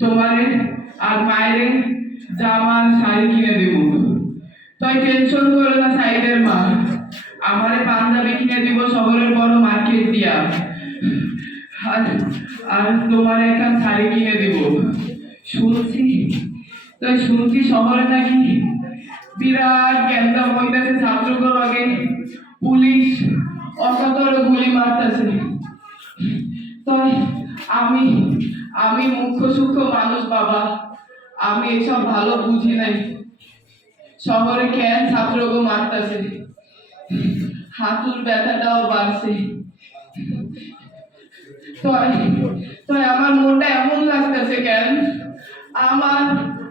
তোমারে আর মায়ের জামা শাড়ি কিনে দেব। তাই টেনশন করো না সাইডের মা। আমারে পাঞ্জাবি কিনে দিব শহরের বড় মার্কেট দিয়া। আর আর তোমার একটা শাড়ি কিনে দেব। শুনছি? তাই শুনছি শহরে নাকি বিরাট গ্যান্দা হইতেছে ছাত্রগুলো লগে পুলিশ অসতর গুলি মারতেছে। তাই, আমি আমি মুখ্য সূক্ষ্ম মানুষ, বাবা। আমি এসব ভালো বুঝি নাই। শহরে কেন ছাত্রগো মারতেছে। হাঁটুর ব্যথাটাও বাড়ছে। তাই আমার মনটা এমন লাগতেছে কেন? আমার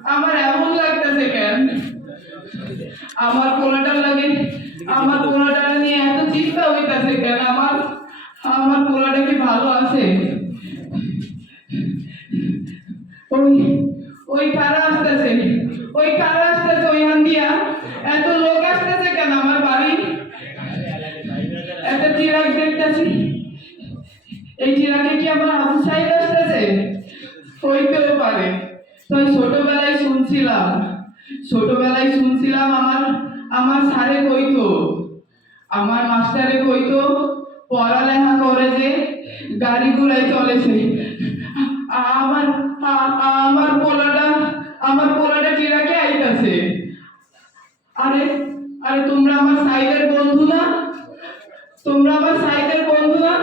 আমার এমন লাগতেছে কেন? আমার পোলাটার লাগে, আমার পোলাটা নিয়ে এত চিন্তা হইতাছে কেন? আমার আমার পোলাটা কি ভালো আছে? ওই কারা আসতেছে ওই কারা আসতেছে ওইখান দিয়া এত লোক আসতেছে কেন আমার বাড়ি? এত চিরাগ দেখতেছি। এই চিরাগে কি আমার আবু সাহেব আসতেছে? হইতেও পারে। তাই ছোটবেলায় শুনছিলাম। ছোটবেলায় শুনছিলাম আমার আমার স্যারে কইতো। আমার মাস্টারে কইতো, পড়ালেখা করে যে গাড়ি ঘোড়ায় চলেছে। আমার আমার পোলাটা আমার পোলাটা টিরাকে আইতাছে? আরে আরে তোমরা আমার সাইডের বন্ধু না? তোমরা আমার সাইডের বন্ধু না?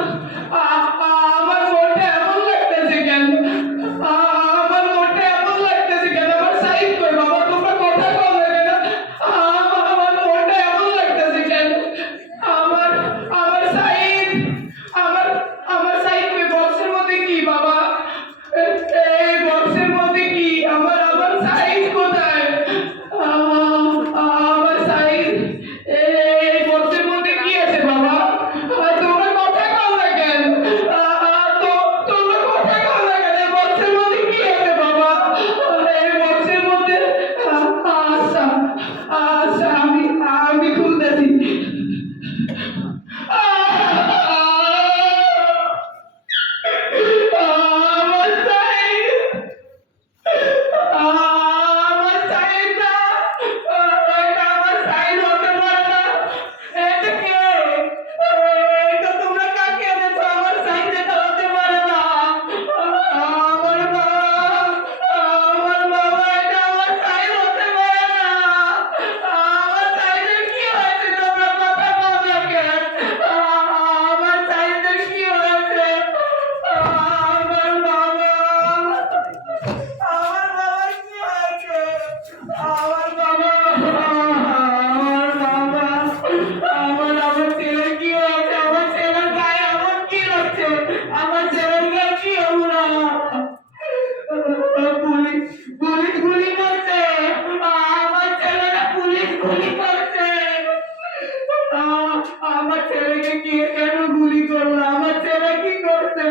আমার ছেলেকে কে কেন গুলি করল? আমার ছেলে কি করছে?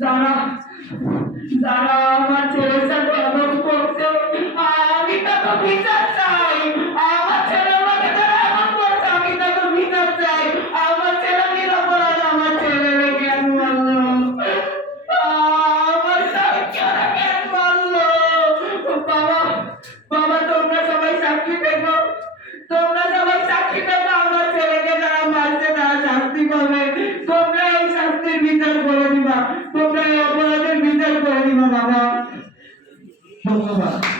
যারা যারা তোমরা অপরাধের বিচার করে দিবা বাবা। ধন্যবাদ।